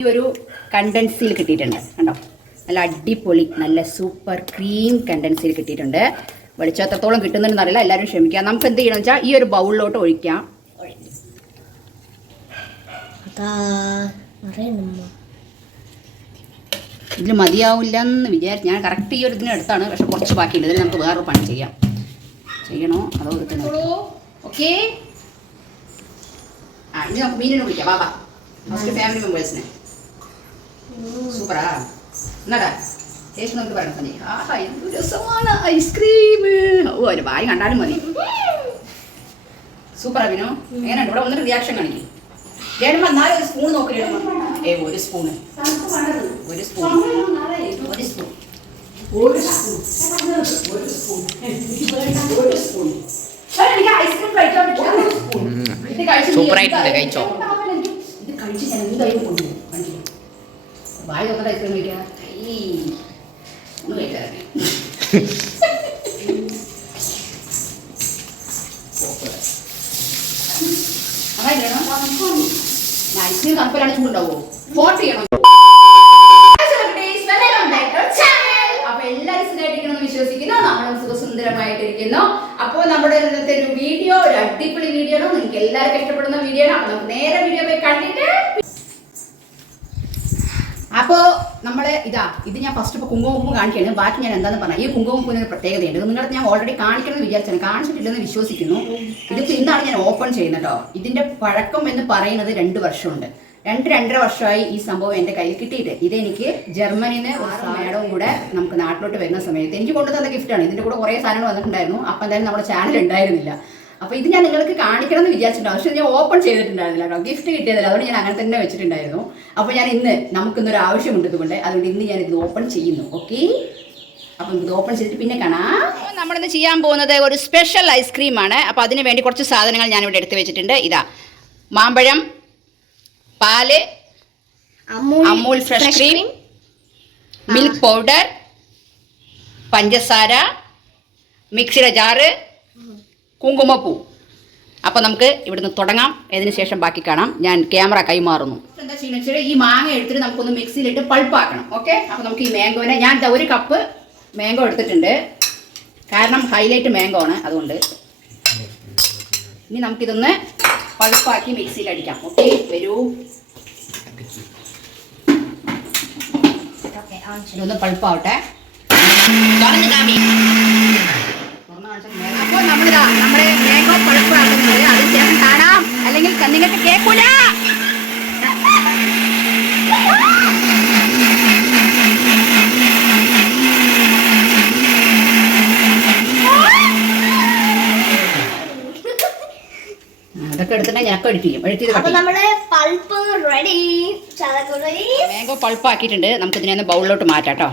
ഈ ഒരു കണ്ടൻസിൽ കിട്ടിയിട്ടുണ്ട്. കണ്ടോ? നല്ല അടിപൊളി നല്ല സൂപ്പർ ക്രീം കണ്ടൻസിൽ കിട്ടിയിട്ടുണ്ട്. വെളിച്ചം എത്രത്തോളം കിട്ടുന്നുണ്ടെന്ന് അറിയില്ല. എല്ലാവരും ക്ഷമിക്കാം നമുക്ക് എന്ത് ചെയ്യണം വെച്ചാൽ ഈ ഒരു ബൗളിലോട്ട് ഒഴിക്കാം. ഇതിൽ മതിയാവില്ല എന്ന് വിചാരിച്ചു ഞാൻ കറക്റ്റ് ഈ ഒരു ഇതിന് എടുത്താണ്. പക്ഷെ കുറച്ച് ബാക്കിയുണ്ട്. ഇതിൽ നമുക്ക് വേറൊരു പണി ചെയ്യാം. ചെയ്യണോ? അതോ ഇത് ഓക്കെ. ആ ഇനി നമുക്ക് മീനിനെ വിളിക്കാം. ബാബാ ഫാമിലി മെമ്പേഴ്സിനെ സൂപ്പറാ എന്നാടാ ടേസ്റ്റ് നമുക്ക് പറയാം സഞ്ജയ് ആഹാ എന്ത് രസമാണ് ഐസ്ക്രീം ഓ ഒരു വായി കണ്ടാലും മതി. സൂപ്പർ അഭിനോ എങ്ങനെയുണ്ട്? ഇവിടെ ഒന്നൊരു റിയാക്ഷൻ കാണിക്കും. രേണുമ്പ എന്നാലും ഒരു സ്പൂൺ നോക്കി രേണുമ്പ ഏ ഒരു സ്പൂണ് ഒരു സ്പൂൺ ഒരു സ്പൂൺ ഒരു സ്പൂൺ ഒരു സ്പൂൺ ഒരു സ്പൂൺ എനിക്ക് ഐസ്ക്രീം സ്പൂൺ കഴിച്ച് സൂപ്പറായിട്ടുണ്ട്, കഴിച്ചോ. ഇത് കഴിച്ച് ഞാൻ എന്തായാലും കൊണ്ടുപോകും വായ നോക്കട്ടെ ഐസ്ക്രീം കഴിക്കാം ഈ ഒന്ന് കഴിക്കാതെ ഐസ്ക്രീം കപ്പലാണ് ചൂടുണ്ടാവോ ഫോട്ടോ ചെയ്യണം. വിശ്വസിക്കുന്നു. നമ്മളും സുഖസുന്ദരമായിട്ടിരിക്കുന്നു. അപ്പോൾ നമ്മുടെ ഇന്നത്തെ ഒരു വീഡിയോ ഒരു അടിപൊളി വീഡിയോ ആണ്. നിങ്ങൾക്ക് എല്ലാവർക്കും ഇഷ്ടപ്പെടുന്ന വീഡിയോ ആണ്. അപ്പൊ നമുക്ക് നേരെ വീഡിയോ പോയി കണ്ടിട്ട് അപ്പോ നമ്മൾ ഇതാ ഇത് ഞാൻ ഫസ്റ്റ് ഇപ്പൊ കുങ്കുമപ്പൂ കാണിക്കുകയാണ്. ബാക്കി ഞാൻ എന്താന്ന് പറഞ്ഞാൽ ഈ കുങ്കുമപ്പൂവിന് ഒരു പ്രത്യേകതയുണ്ട് നിങ്ങളുടെ ഞാൻ ഓൾറെഡി കാണിക്കണമെന്ന് വിചാരിച്ചാണ്. കാണിച്ചിട്ടില്ലെന്ന് വിശ്വസിക്കുന്നു. ഇതിപ്പോ ഇന്നാണ് ഞാൻ ഓപ്പൺ ചെയ്യുന്നത് കേട്ടോ ഇതിന്റെ പഴക്കം എന്ന് പറയുന്നത് രണ്ട് വർഷമുണ്ട്. രണ്ട് രണ്ടര വർഷമായി ഈ സംഭവം എന്റെ കയ്യിൽ കിട്ടിയിട്ട്. ഇതെനിക്ക് ജർമ്മനിയിൽ നിന്ന് ഒരു സാധനവും കൂടെ നമുക്ക് നാട്ടിലോട്ട് വരുന്ന സമയത്ത് എനിക്ക് കൊണ്ടുതന്ന ഗിഫ്റ്റാണ് ഇതിന്റെ കൂടെ കുറേ സാധനങ്ങൾ വന്നിട്ടുണ്ടായിരുന്നു. അപ്പം എന്തായാലും നമ്മുടെ ചാനൽ ഉണ്ടായിരുന്നില്ല. അപ്പൊ ഇത് ഞാൻ നിങ്ങൾക്ക് കാണിക്കണം എന്ന് വിചാരിച്ചിട്ടുണ്ടാവും പക്ഷെ ഞാൻ ഓപ്പൺ ചെയ്തിട്ടുണ്ടായിരുന്നില്ല കേട്ടോ. ഗിഫ്റ്റ് കിട്ടിയതല്ല. അതുകൊണ്ട് ഞാൻ അങ്ങനെ തന്നെ വെച്ചിട്ടുണ്ടായിരുന്നു. അപ്പൊ ഞാൻ ഇന്ന് നമുക്കിന്നൊരു ആവശ്യമുണ്ട് ഇതുകൊണ്ട്. അതുകൊണ്ട് ഇന്ന് ഞാൻ ഇത് ഓപ്പൺ ചെയ്യുന്നു. ഓക്കെ അപ്പം ഇത് ഓപ്പൺ ചെയ്തിട്ട് പിന്നെ കാണാം. നമ്മളിന്ന് ചെയ്യാൻ പോകുന്നത് ഒരു സ്പെഷ്യൽ ഐസ്ക്രീമാണ് അപ്പോൾ അതിന് വേണ്ടി കുറച്ച് സാധനങ്ങൾ ഞാൻ ഇവിടെ എടുത്ത് വെച്ചിട്ടുണ്ട്. ഇതാ മാമ്പഴം പാൽ Amul Amul fresh cream milk powder പഞ്ചസാര മിക്സിയുടെ ജാറ് കുങ്കുമപ്പൂ. അപ്പോൾ നമുക്ക് ഇവിടുന്ന് തുടങ്ങാം. അതിന് ശേഷം ബാക്കി കാണാം. ഞാൻ ക്യാമറ കൈമാറുന്നു. എന്താ ചെയ്യുന്നത് വെച്ചാൽ ഈ മാങ്ങ എടുത്തിട്ട് നമുക്കൊന്ന് മിക്സിയിലിട്ട് പൾപ്പാക്കണം. ഓക്കെ? അപ്പോൾ നമുക്ക് ഈ മാംഗോനെ ഞാൻ ഒരു കപ്പ് മാംഗോ എടുത്തിട്ടുണ്ട്. കാരണം ഹൈലൈറ്റ് മാംഗോ ആണ് അതുകൊണ്ട്. ഇനി നമുക്കിതൊന്ന് പൾപ്പാക്കി മിക്സിയിൽ അടിക്കാം. ഓക്കെ? വരൂ. ഇതൊന്ന് പൾപ്പാവട്ടെ നമ്മുടെ മാംഗോ പൾപ്പാക്കുന്നത് അതിന് ശേഷം കാണാം അല്ലെങ്കിൽ കേൾക്കൂല അതൊക്കെ എടുത്തിട്ട് പൾപ്പ് റെഡി ചതക്കുറി. മാംഗോ പൾപ്പാക്കിയിട്ടുണ്ട്. നമുക്ക് ഇതിനെ ഒന്ന് ബൗളിലോട്ട് മാറ്റാം കേട്ടോ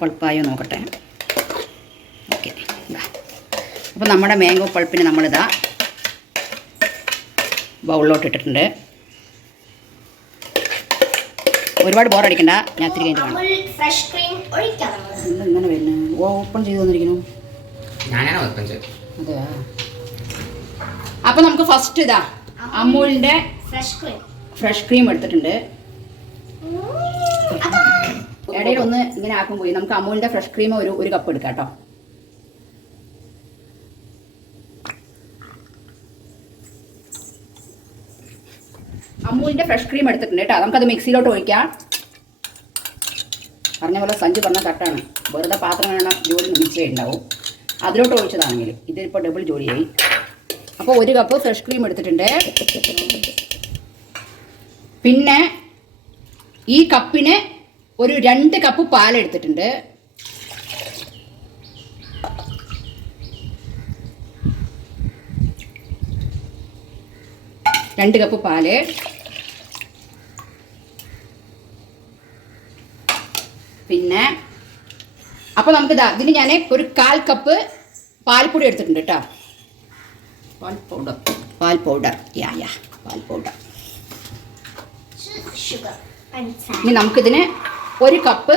പൾപ്പായോ നോക്കട്ടെ. ഓക്കെ അപ്പോൾ നമ്മുടെ മാംഗോ പൾപ്പിന് നമ്മളിതാ ബൗളിലോട്ട് ഇട്ടിട്ടുണ്ട്. ഒരുപാട് ബോറടിക്കണ്ട ഞാൻ എന്താ ഇങ്ങനെ വരുന്നത് ഓപ്പൺ ചെയ്ത് തന്നിരിക്കുന്നു. ഞാനാണ് ഓപ്പൺ ചെയ്തത്? അതെയാ അപ്പൊ നമുക്ക് ഫസ്റ്റ് ഇതാ അമൂലിന്റെ ഫ്രഷ് ക്രീം ഫ്രഷ് ക്രീം എടുത്തിട്ടുണ്ട്. ഇടയിൽ ഒന്ന് ഇങ്ങനെ ആക്കും പോയി. നമുക്ക് അമൂലിന്റെ ഫ്രഷ് ക്രീം ഒരു ഒരു കപ്പ് എടുക്കാം കേട്ടോ അമൂലിന്റെ ഫ്രഷ് ക്രീം എടുത്തിട്ടുണ്ട് കേട്ടോ നമുക്കത് മിക്സിയിലോട്ട് ഒഴിക്കാം. പറഞ്ഞ പോലെ സഞ്ചി പറഞ്ഞ കട്ടാണ് വെറുതെ പാത്രം വേണം ജോലി മിക്സേ ഉണ്ടാവും അതിലോട്ട് ഒഴിച്ചതാണെങ്കിൽ ഇതിപ്പോൾ ഡബിൾ ജോലിയായി. അപ്പോൾ ഒരു കപ്പ് ഫ്രഷ് ക്രീം എടുത്തിട്ടുണ്ട്. പിന്നെ ഈ കപ്പിന് ഒരു രണ്ട് കപ്പ് പാൽ എടുത്തിട്ടുണ്ട്. രണ്ട് കപ്പ് പാൽ. പിന്നെ അപ്പോൾ നമുക്ക് ഇതാ ഇതിന് ഞാൻ ഒരു കാൽ കപ്പ് പാൽപ്പൊടി എടുത്തിട്ടുണ്ട് കേട്ടോ. പാൽ പൗഡർ പാൽ പൗഡർ യാ യാ പാൽ പൗഡർ ഇനി നമുക്കിതിന് ഒരു കപ്പ്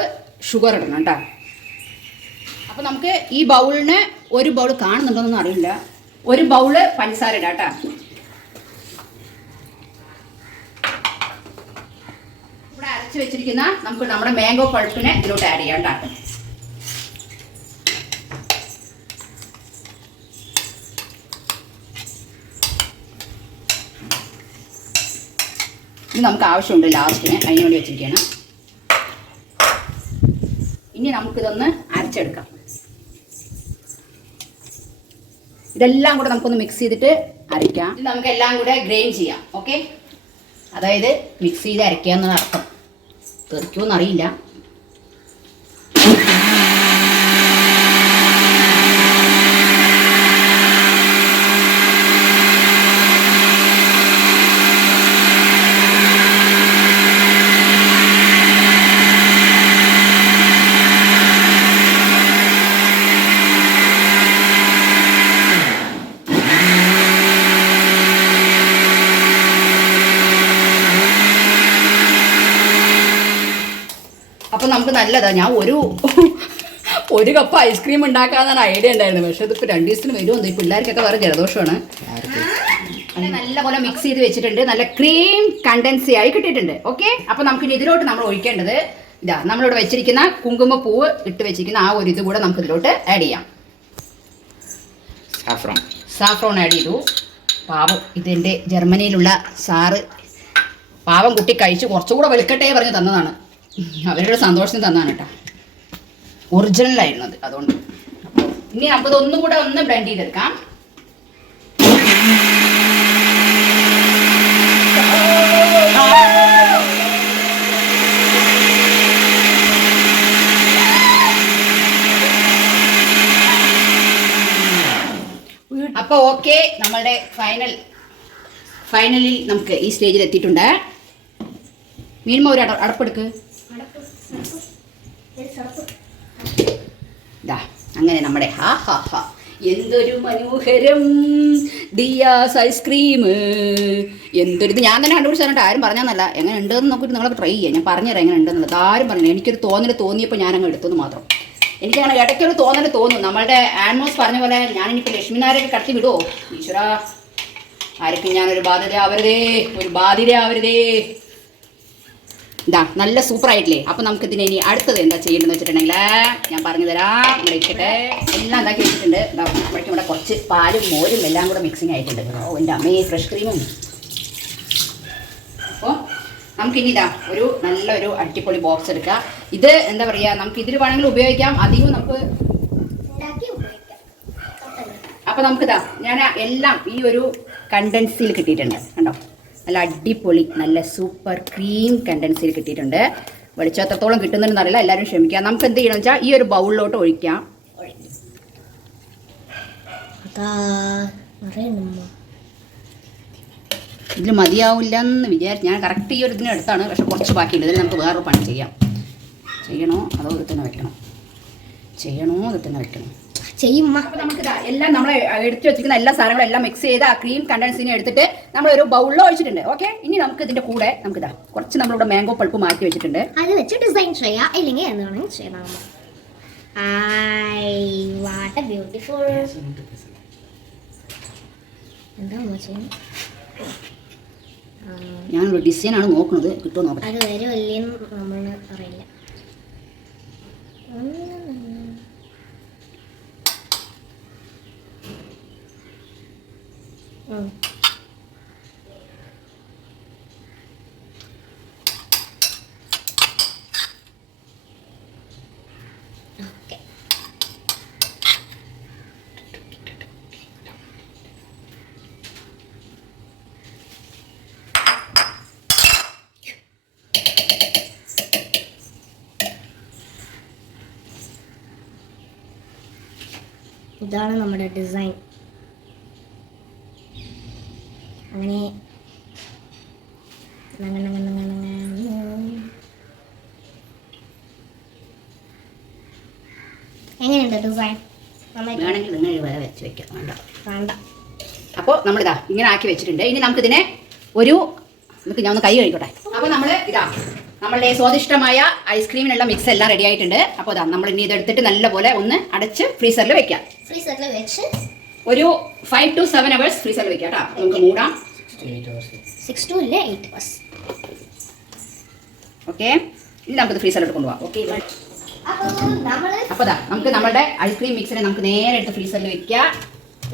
ഷുഗർ ഇടണം കേട്ടോ. നമുക്ക് ഈ ബൗളിന് ഒരു ബൗൾ കാണുന്നുണ്ടോന്നൊന്നും അറിയില്ല. ഒരു ബൗൾ പഞ്ചസാര ഇടാം കേട്ടോ. ഇവിടെ അരച്ച് വെച്ചിരിക്കുന്ന നമുക്ക് നമ്മുടെ മാംഗോ പൾപ്പിനെ ഇതിലോട്ട് ആഡ് ചെയ്യാം കേട്ടോ. ഇത് നമുക്ക് ആവശ്യമുണ്ട് ലാസ്റ്റിന് അതിന് വേണ്ടി വെച്ചിരിക്കുകയാണ്. ഇനി നമുക്കിതൊന്ന് അരച്ചെടുക്കാം. ഇതെല്ലാം കൂടെ നമുക്കൊന്ന് മിക്സ് ചെയ്തിട്ട് അരയ്ക്കാം. നമുക്ക് എല്ലാം കൂടെ ഗ്രൈൻ ചെയ്യാം ഓക്കെ അതായത് മിക്സ് ചെയ്ത് അരയ്ക്കുക എന്നാണ് അർത്ഥം നല്ലതാ. ഞാൻ ഒരു ഒരു കപ്പ് ഐസ്ക്രീം ഉണ്ടാക്കാന്നാണ് ഐഡിയ ഉണ്ടായിരുന്നത്. പക്ഷെ ഇതിപ്പോൾ രണ്ട് ദിവസത്തിന് വരുമെന്ന് ഈ പിള്ളേർക്കൊക്കെ വേറെ ജലദോഷമാണ്. നല്ലപോലെ മിക്സ് ചെയ്ത് വെച്ചിട്ടുണ്ട്. നല്ല ക്രീം കണ്ടൻസി ആയി കിട്ടിയിട്ടുണ്ട്. ഓക്കെ അപ്പോൾ നമുക്ക് ഇനി ഇതിലോട്ട് നമ്മൾ ഒഴിക്കേണ്ടത് ഇതാ നമ്മളിവിടെ വെച്ചിരിക്കുന്ന കുങ്കുമപ്പൂവ് ഇട്ട് വെച്ചിരിക്കുന്ന ആ ഒരു ഇത് കൂടെ നമുക്ക് ഇതിലോട്ട് ആഡ് ചെയ്യാം. സാഫ്രോൺ സാഫ്രോൺ ആഡ് ചെയ്തു. പാവം ഇതെന്റെ ജർമ്മനിയിലുള്ള സാറ് പാവം കുട്ടി കഴിച്ച് കുറച്ചുകൂടെ വെളുക്കട്ടെ പറഞ്ഞ് തന്നതാണ്. അവരുടെ സന്തോഷം തന്നാണ് കേട്ടോ. ഒറിജിനൽ ആയിരുന്നു അത് അതുകൊണ്ട്. ഇനി നമുക്ക് ഒന്നും കൂടെ ഒന്ന് ബ്ലെൻഡ് ചെയ്തെടുക്കാം. അപ്പോൾ ഓക്കെ നമ്മളുടെ ഫൈനൽ ഫൈനലിൽ നമുക്ക് ഈ സ്റ്റേജിൽ എത്തിയിട്ടുണ്ട്. മീൻമ ഒരു അടപ്പെടുക്ക് അങ്ങനെ നമ്മുടെ ഹാ ഹാ ഹാ. എന്തൊരു മനോഹരം ദിയാസ് ഐസ്ക്രീം. എന്തൊരു ഇത് ഞാൻ തന്നെ കണ്ടുപിടിച്ച് തന്നിട്ട് ആരും പറഞ്ഞാന്നല്ല. എങ്ങനെ ഉണ്ടെന്ന് നോക്കിയിട്ട് നിങ്ങളൊക്കെ ട്രൈ ചെയ്യാം ഞാൻ പറഞ്ഞു പറഞ്ഞുതരാം എങ്ങനെ ഉണ്ടെന്നുള്ളത് ആരും പറഞ്ഞു എനിക്കൊരു തോന്നൽ തോന്നിയപ്പോൾ ഞാനങ്ങ് എടുത്തെന്ന് മാത്രം. എനിക്കങ്ങനെ ഇടയ്ക്കൊരു തോന്നൽ തോന്നും. നമ്മളുടെ ആൻമോസ് പറഞ്ഞ പോലെ ഞാൻ എനിക്ക് ലക്ഷ്മിനാരൊക്കെ കടത്തി വിടുമോ ഈശ്വര ആർക്കും ഞാനൊരു ബാധ്യത ആവരുതേ ഒരു ബാധ്യത ആവരുതേ ഇതാ നല്ല സൂപ്പർ ആയിട്ടില്ലേ അപ്പൊ നമുക്ക് ഇതിനെ ഇനി അടുത്തത് എന്താ ചെയ്യേണ്ടതെന്ന് വെച്ചിട്ടുണ്ടെങ്കിൽ ഞാൻ പറഞ്ഞു തരാം. ഇവിടെ ഇട്ടിട്ട് എല്ലാം ഉണ്ടാക്കി വെച്ചിട്ടുണ്ട് അപ്പോഴേക്കും ഇവിടെ കുറച്ച് പാലും മോരും എല്ലാം കൂടെ മിക്സിങ് ആയിട്ടുണ്ട്. ഓ എന്റെ അമ്മേ ഫ്രഷ് ക്രീമും അപ്പോൾ നമുക്കിനി ഇതാ ഒരു നല്ലൊരു അടിപൊളി ബോക്സ് എടുക്കുക ഇത് എന്താ പറയുക നമുക്ക് ഇതിൽ വേണമെങ്കിൽ ഉപയോഗിക്കാം. അധികം നമുക്ക് അപ്പൊ നമുക്കിതാ ഞാൻ എല്ലാം ഈ ഒരു കണ്ടൻസിൽ കിട്ടിയിട്ടുണ്ട്. കണ്ടോ? നല്ല അടിപൊളി നല്ല സൂപ്പർ ക്രീം കണ്ടൻസിൽ കിട്ടിയിട്ടുണ്ട്. വെളിച്ചം എത്രത്തോളം കിട്ടുന്നുണ്ടെന്ന് അറിയില്ല എല്ലാവരും ക്ഷമിക്കുക നമുക്ക് എന്ത് ചെയ്യണമെന്ന് വെച്ചാൽ ഈ ഒരു ബൗളിലോട്ട് ഒഴിക്കാം. ഇതിൽ മതിയാവില്ല എന്ന് വിചാരിച്ച് ഞാൻ കറക്റ്റ് ഈ ഒരു ഇതിന് അടുത്താണ് പക്ഷെ കുറച്ച് ബാക്കിയുണ്ട്. ഇതിൽ നമുക്ക് വേറൊരു പണി ചെയ്യാം. ചെയ്യണോ അതോ ഇത് തന്നെ വെക്കണം? ചെയ്യണോ അത് തന്നെ വെക്കണം? ചെയ്യും നമുക്ക് ഇതാ എല്ലാം നമ്മൾ എടുത്തു വെച്ചിരിക്കുന്ന എല്ലാ സാധനങ്ങളും എല്ലാം മിക്സ് ചെയ്ത് ആ ക്രീം കണ്ടൻസിനെ എടുത്തിട്ട് നമ്മൾ ഒരു ബൗളിൽ ഒഴിച്ചിട്ടുണ്ട്. ഓക്കെ ഇനി നമുക്ക് ഇതിന്റെ കൂടെ നമുക്ക് ഇതാ കുറച്ച് നമ്മളിവിടെ മാംഗോ പൾപ്പ് മാറ്റി വെച്ചിട്ടുണ്ട്. അത് വെച്ച് ഡിസൈൻ ചെയ്യാം. ഇല്ലെങ്കിൽ എന്താണ് വേണമെങ്കിൽ ചെയ്യാം ഐ വാട്ട് എ ബ്യൂട്ടിഫുൾ എന്താ അമ്മ ചെയ്യുന്നത്? ഞാനൊരു ഡിസൈനാണ് നോക്കുന്നത്. കിട്ടുമോ നോക്കാം അത് വരെ വലിയ നമ്മൾ അറിയില്ല. ഉം. ഇതാണ് നമ്മുടെ ഡിസൈൻ അങ്ങനെ. അങ്ങനെ അങ്ങനെ അങ്ങനെ അങ്ങനെ. എങ്ങനെയുണ്ട് ഡിസൈൻ നന്നായിട്ട്? വേണമെങ്കിൽ നിങ്ങൾ വരെ വെച്ച് വെക്കാം. വേണ്ട. വേണ്ട. അപ്പോൾ നമ്മളിതാ ഇങ്ങനെ ആക്കി വെച്ചിട്ടുണ്ട്. ഇനി നമുക്കിതിനെ ഒരു നമുക്ക് ഞാൻ ഒന്ന് കൈ കഴിക്കട്ടെ അപ്പോൾ നമ്മൾ ഇതാ നമ്മളുടെ സ്വാദിഷ്ടമായ ഐസ്ക്രീമിനുള്ള മിക്സ് എല്ലാം റെഡി ആയിട്ടുണ്ട്. അപ്പോൾ അതാ നമ്മൾ ഇനി ഇതെടുത്തിട്ട് നല്ലപോലെ ഒന്ന് അടച്ച് ഫ്രീസറിൽ വെക്കാം. ഫ്രീസറിൽ വെച്ച് ഒരു ഫൈവ് ടു സെവൻ അവേഴ്സ് ഫ്രീസറിൽ വെക്കാം കേട്ടോ. നമുക്ക് മൂടാം. സിക്സ് ടു ഇല്ല? എയ്റ്റ് അവേഴ്സ് ഓക്കെ ഇനി നമുക്കിത് ഫ്രീസറിലോട്ട് കൊണ്ടുപോകാം ഓക്കെ അപ്പോൾ ഇതാ നമുക്ക് നമ്മുടെ ഐസ്ക്രീം മിക്സിനെ നമുക്ക് നേരെ എടുത്ത് ഫ്രീസറിൽ വെക്കാം.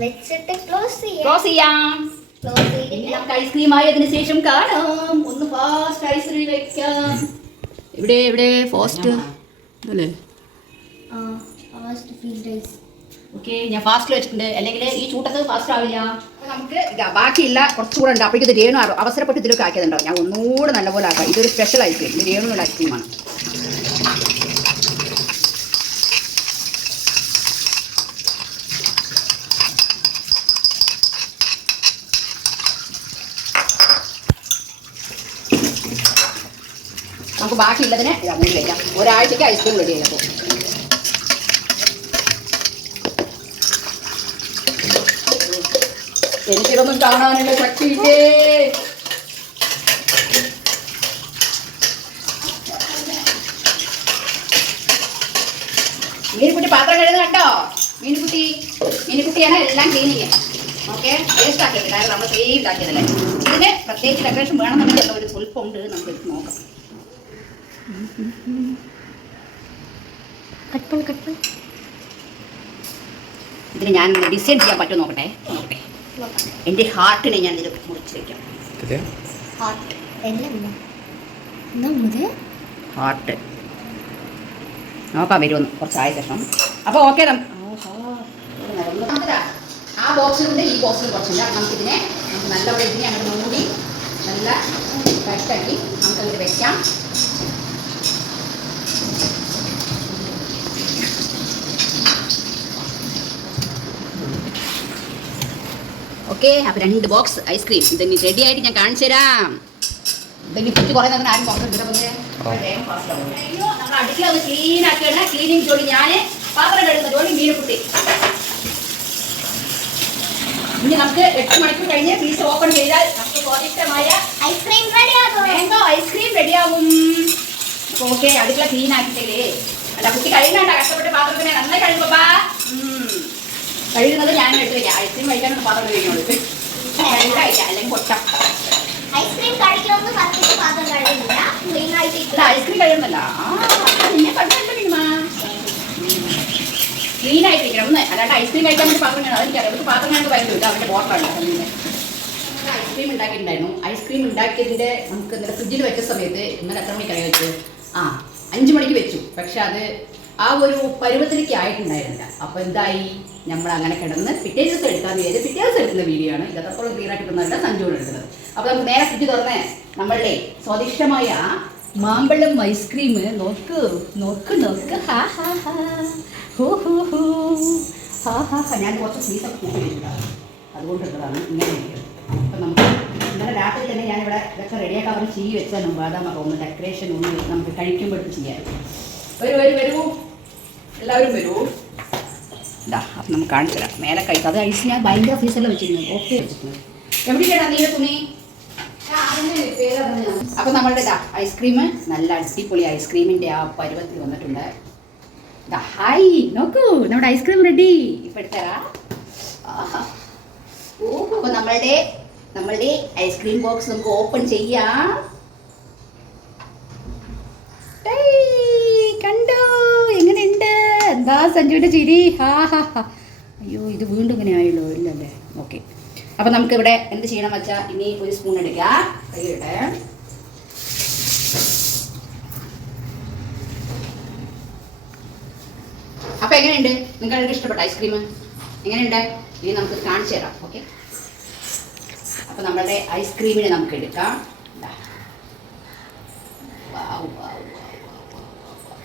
വെച്ചിട്ട് ക്ലോസ് ചെയ്യാം. ക്ലോസ് ചെയ്യാം. നമുക്ക് ഐസ്ക്രീം ആയതിനു ശേഷം കാണാം. ഒന്ന് ഫാസ്റ്റ് ഐസ്ക്രീം വെക്കാം. ഇവിടെ ഇവിടെ ഫാസ്റ്റ് അല്ലേ? ഫാസ്റ്റ് ഫീൽഡേഴ്സ് ഓക്കെ ഞാൻ ഫാസ്റ്റ് വെച്ചിട്ടുണ്ട്. അല്ലെങ്കിൽ ഈ ചൂട്ടത്ത് ഫാസ്റ്റ് ആവില്ല. നമുക്ക് ഇതാ ബാക്കിയില്ല കുറച്ചുകൂടെ ഉണ്ട്. അപ്പോഴേക്കും ഇത് രേണു അവസരപ്പെട്ട് ഇതിലൊക്കെ ആക്കിയതുണ്ടോ? ഞാൻ ഒന്നുകൂടെ നല്ലപോലെ ആക്കാം. ഇതൊരു സ്പെഷ്യൽ ഐസ്ക്രീം രേണുള്ള ഐസ്ക്രീമാണ് നമുക്ക് ബാക്കിയുള്ളതിനെ മൂടി വയ്ക്കാം ഒരാഴ്ചയ്ക്ക് ഐസ്ക്രീം റെഡി ആയപ്പോൾ എനിക്കിതൊന്നും കാണാനുള്ള ശക്തിയില്ലേ? മീനുകുട്ടി പാത്രം കഴുകുന്ന കണ്ടോ? മീനുകുട്ടി മീനുകുട്ടിയാണ് എല്ലാം ക്ലീൻ ചെയ്യാം. ഓക്കെ വേസ്റ്റ് ആക്കിയത് കാരണം നമ്മൾ ക്ലീൻ ഇതാക്കിയതല്ലേ? ഇതിന് പ്രത്യേകിച്ച് ഡെക്കറേഷൻ വേണമെന്നുണ്ടെങ്കിൽ ഒരു സ്വല്പം ഉണ്ട് നമുക്ക് നോക്കാം. കട്ട് കട്ട് ഇതിന് ഞാൻ ഡിസൈൻ ചെയ്യാൻ പറ്റുമോ നോക്കട്ടെ? നോക്കട്ടെ. നോക്കാം എന്റെ ഹാർട്ടിനെ ഞാൻ ഇതിൽ മുറിച്ച് വയ്ക്കാം ഹാർട്ട് ഹാർട്ട് നോക്കാം വരുമെന്ന് കുറച്ചായ ശേഷം. അപ്പോൾ ഓക്കെ ആ ബോക്സിലുണ്ട് ഈ ബോക്സിൽ അപ്പോൾ നമുക്കിതിനെ നമുക്ക് നല്ലപോലെ ഇതിനെ അങ്ങോട്ട് മൂടി നല്ല കട്ടാക്കി നമുക്ക് അങ്ങോട്ട് വെക്കാം. ഓക്കെ അപ്പോൾ രണ്ട് ബോക്സ് ഐസ്ക്രീം ഇതിന് റെഡി ആയിട്ട് ഞാൻ കാണിച്ചു തരാം. ഇതെങ്കിൽ കുറ്റി കുറേ തന്നെ ആരും പുറത്ത് നമ്മൾ അടുക്കള ഒന്ന് ക്ലീൻ ആക്കിയാണ് ക്ലീനിങ് ജോലി ഞാൻ പാത്രം കഴുകുന്ന ജോലി മീനുകുട്ടി ഇനി നമുക്ക് എട്ട് മണിക്കൂർ കഴിഞ്ഞ് ഫ്രീസർ ഓപ്പൺ ചെയ്താൽ നമുക്ക് സ്വാദിഷ്ടമായ ഐസ്ക്രീം റെഡി ആകും. മാംഗോ ഐസ്ക്രീം റെഡിയാവും ഓക്കെ അടുക്കള ക്ലീൻ ആക്കിയിട്ടില്ലേ? അല്ല കുട്ടി കഴിഞ്ഞാണ്ടാ കഷ്ടപ്പെട്ട് ഞാൻ ഐസ്ക്രീം പാത്രം അല്ലെങ്കിൽ കൊട്ടം ഐസ്ക്രീം കഴിക്കണമെന്ന് പാത്രം ആയിട്ട് ഐസ്ക്രീം കഴിയുന്നല്ല. നിന്നെ ക്ലീൻ ആയിട്ടിരിക്കണം അല്ലാണ്ട് ഐസ്ക്രീം കഴിക്കാൻ വേണ്ടി പാത്രം അതെനിക്കറിയാം നമുക്ക് പാത്രം ഞങ്ങൾക്ക് വരുന്നില്ല ഇത് ബോട്ടാണ് ഐസ്ക്രീം ഉണ്ടാക്കിയിട്ടുണ്ടായിരുന്നു. ഐസ്ക്രീം ഉണ്ടാക്കിയതിന്റെ നമുക്ക് ഇന്നലെ ഫ്രിഡ്ജിൽ വെച്ച സമയത്ത് ഇന്നലെ എത്ര മണിക്കറി വെച്ചു? ആ അഞ്ച് മണിക്ക് വെച്ചു. പക്ഷെ അത് ആ ഒരു പരുവത്തിലേക്ക് ആയിട്ടുണ്ടായിരുന്നില്ല. അപ്പോൾ എന്തായി? നമ്മൾ അങ്ങനെ കിടന്ന് പിറ്റേ ദിവസം എടുക്കാൻ വിചാരിച്ചു പിറ്റേ ദിവസം എടുക്കുന്ന വീഡിയോ ആണ്. ഇത് അത്രത്തോളം ക്ലിയർ ആയിട്ട് കിട്ടുന്നതല്ല സഞ്ജുவோട് എടുക്കുന്നത് അപ്പോൾ നമുക്ക് നേരെ ഫ്രിഡ്ജ് തുറന്നേ നമ്മളുടെ സ്വാദിഷ്ടമായ മാമ്പഴം ഐസ്ക്രീം നോക്ക് നോക്ക് നോക്ക്. ഹാ ഹാ ഹാ. ഹോ ഹോ ഹോ. ഹാ ഹാ ഹാ. ഞാൻ കുറച്ച് വെച്ചിട്ടാണ് അതുകൊണ്ടുള്ളതാണ് ഇങ്ങനെ അപ്പം നമുക്ക് ഇന്നലെ രാത്രി തന്നെ ഞാനിവിടെ ഇതൊക്കെ റെഡിയാക്കാൻ ചെയ്യി വെച്ചാൽ ബാദാമൊക്കെ ഒന്ന് ഡെക്കറേഷൻ ഒന്ന് നമുക്ക് കഴിക്കുമ്പോഴേക്ക് ചെയ്യാം. വരൂ വരൂ വരൂ. എല്ലാവരും വരൂ. ഇതാ അപ്പം നമുക്ക് കാണിച്ചു തരാം മേലെ കഴിക്കാം അത് ഐസ് ഞാൻ ഭയങ്കര ഫ്രീസറിൽ വെച്ചിരുന്നു ഓക്കെ വെച്ചിട്ടുണ്ട് എവിടെയാണ് നീല തുണി? അപ്പം നമ്മളുടെ ഇതാ ഐസ്ക്രീം നല്ല അടിപൊളി ഐസ്ക്രീമിന്റെ ആ പരുവത്തിൽ വന്നിട്ടുണ്ട്. ദാ ഹായ് നോക്കൂ നമ്മുടെ ഐസ്ക്രീം റെഡി ഇപ്പം എടുത്തരാ. ഓ അപ്പോൾ നമ്മളുടെ നമ്മളുടെ ഐസ്ക്രീം ബോക്സ് നമുക്ക് ഓപ്പൺ ചെയ്യാം. കണ്ടോ? എങ്ങനെയുണ്ട്? എന്താ സഞ്ജുവിന്റെ ചിരി? ഹാ ഹാ ഹാ. അയ്യോ ഇത് വീണ്ടും ഇങ്ങനെ ആയല്ലോ. ഇല്ലല്ലേ? ഓക്കെ അപ്പം നമുക്ക് ഇവിടെ എന്ത് ചെയ്യണം വെച്ചാൽ ഇനി ഒരു സ്പൂൺ എടുക്കുക കൈയിട്ടെ അപ്പൊ എങ്ങനെയുണ്ട്? നിങ്ങൾക്ക് ഇഷ്ടപ്പെട്ട ഐസ്ക്രീം എങ്ങനെയുണ്ട്? ഇനി നമുക്ക് കാണിച്ചു തരാം. ഓക്കെ അപ്പൊ നമ്മളുടെ ഐസ്ക്രീമിന് നമുക്ക് എടുക്കാം ദാ. Wow, wow, wow, wow, wow, wow.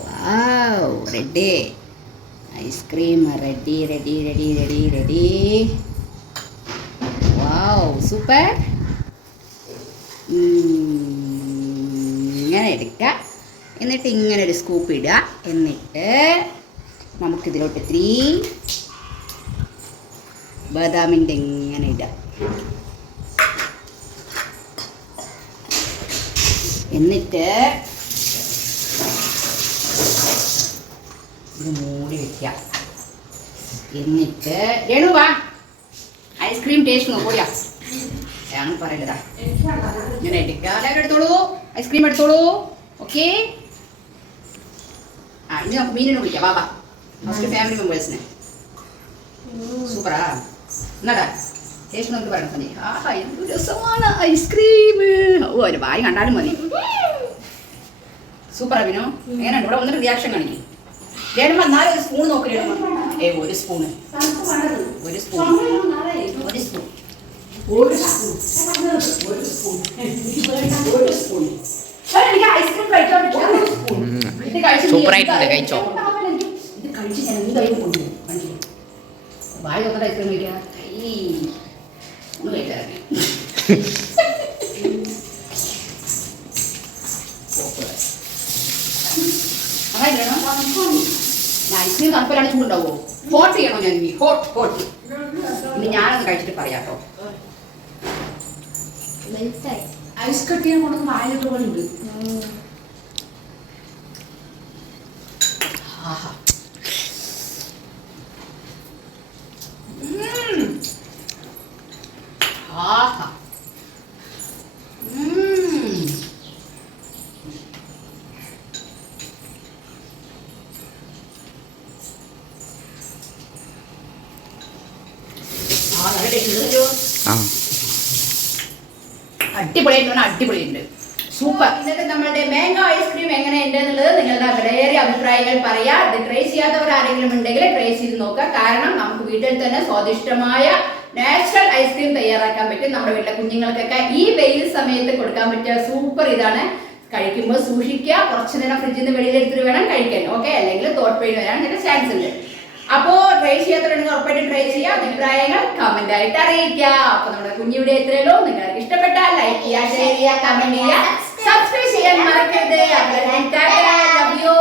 Wow, ready. Ice cream ready ready ready ready ready wow super ഇങ്ങനെ എടുക്കുക. എന്നിട്ട് ഇങ്ങനെ ഒരു സ്കൂപ്പ് ഇടുക. എന്നിട്ട് നമുക്കിതിലോട്ട് ഇത്തിരി ബദാമിന്റെ ഇങ്ങനെ ഇടുക. എന്നിട്ട് ഇത് മൂടി വെക്കാം എന്നിട്ട് രേണു വാ. ഐസ്ക്രീം ടേസ്റ്റ് നോക്കൂടിയാ ഞാൻ പറയലതാ ഇങ്ങനെ എടുക്കാം എല്ലാവരും എടുത്തോളൂ. ഐസ്ക്രീം എടുത്തോളൂ. ഓക്കെ ആ ഇനി നമുക്ക് മീനിനെ വിളിക്കാം. ബാബാ ഫസ്റ്റ് ഫാമിലി മെമ്പേഴ്സിനെ സൂപ്പറാ എന്നാടാ? ടേസ്റ്റ് നമുക്ക് പറയണം സഞ്ജയ് ആഹാ എന്ത് രസമാണ് ഐസ്ക്രീം ഓ ഒരു വായി കണ്ടാലും മതി. സൂപ്പറാ വിനോ. എങ്ങനെയാണ് ഇവിടെ വന്നിട്ട് റിയാക്ഷൻ കാണിക്കും. രേണുമ്പ എന്നാലും ഒരു സ്പൂൺ നോക്കി ഏ ഒരു സ്പൂണ് ഒരു സ്പൂൺ ഒരു സ്പൂൺ ഒരു സ്പൂൺ ഒരു സ്പൂൺ ഒരു സ്പൂൺ എനിക്ക് ഐസ്ക്രീം കഴിക്കാൻ പറ്റില്ല ഒരു സ്പൂൺ സൂപ്പറായിട്ടുണ്ട്, എന്താ- കഴിച്ചോ. ഇത് കഴിച്ച് ഞാൻ എന്തായാലും കാണിച്ചില്ലേ? വായ നോക്കട്ടെ ഐസ്ക്രീം കഴിക്കാം? ഈ ഒന്ന് ഐസ്ക്രീം തണുപ്പിലാണ് ചൂടുണ്ടാവോ ഹോട്ട് ചെയ്യണോ ഞാൻ ഇനി? ഹോട്ട് ഹോട്ട് ഇനി ഞാനൊന്ന് കഴിച്ചിട്ട് പറയാട്ടോ. ഐസ് കട്ടിയെ കൊണ്ടൊന്ന് വായിലിട്ട് പോലെ ആഹാ. ഉം. ആഹാ. ഉം. ആ, നല്ല taste ഉണ്ട്. ആ അടിപൊളിയായിട്ട് അടിപൊളിയുണ്ട് സൂപ്പർ ഇന്നത്തെ നമ്മളുടെ മാംഗോ ഐസ്ക്രീം എങ്ങനെയുണ്ട് എന്നുള്ളത് നിങ്ങളുടെ വിലയേറിയ അഭിപ്രായങ്ങൾ പറയാ. ഇത് ട്രൈ ചെയ്യാത്തവർ ആരെങ്കിലും ഉണ്ടെങ്കിൽ ട്രൈ ചെയ്ത് നോക്കുക. കാരണം നമുക്ക് വീട്ടിൽ തന്നെ സ്വാദിഷ്ടമായ നാച്ചുറൽ ഐസ്ക്രീം തയ്യാറാക്കാൻ പറ്റും. നമ്മുടെ വീട്ടിലെ കുഞ്ഞുങ്ങൾക്കൊക്കെ ഈ വെയിൽ സമയത്ത് കൊടുക്കാൻ പറ്റിയ സൂപ്പർ ഇതാണ്. കഴിക്കുമ്പോൾ സൂക്ഷിക്കുക. കുറച്ചു നേരം ഫ്രിഡ്ജിൽ നിന്ന് വെളിയിലെടുത്തിട്ട് വേണം കഴിക്കാൻ. ഓക്കെ അല്ലെങ്കിൽ തോട്ട് പെയിൻ വരാൻ അതിന്റെ ചാൻസ് ഉണ്ട്. അപ്പോ ട്രൈ ചെയ്യാത്തവരുണ്ടെങ്കിൽ ഉറപ്പായിട്ടും ട്രൈ ചെയ്യുക. അഭിപ്രായങ്ങൾ കമന്റ് ആയിട്ട് അറിയിക്കുക. അപ്പൊ നമ്മുടെ കുഞ്ഞിവിടെ എത്രയല്ലോ നിങ്ങൾക്ക് ഇഷ്ടപ്പെട്ടാൽ ലൈക്ക് ചെയ്യുക ഷെയർ ചെയ്യുക കമന്റ് ചെയ്യുക. സബ്സ്ക്രൈബ് ചെയ്യാൻ മറക്കരുത്. Love you